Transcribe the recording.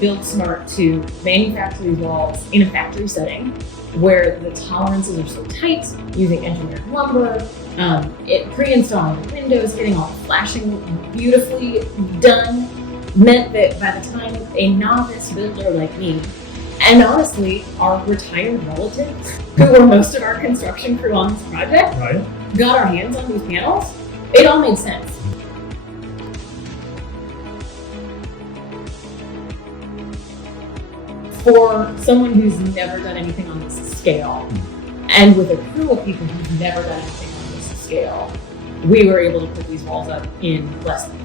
build smart to manufacture these walls in a factory setting where the tolerances are so tight, using engineered lumber, pre-installing the windows, getting all the flashing beautifully done, meant that by the time a novice builder like me, and honestly, our retired relatives, who were most of our construction crew on this project, got our hands on these panels, it all made sense. For someone who's never done anything on this scale, and with a crew of people who've never done anything on this scale, we were able to put these walls up in less than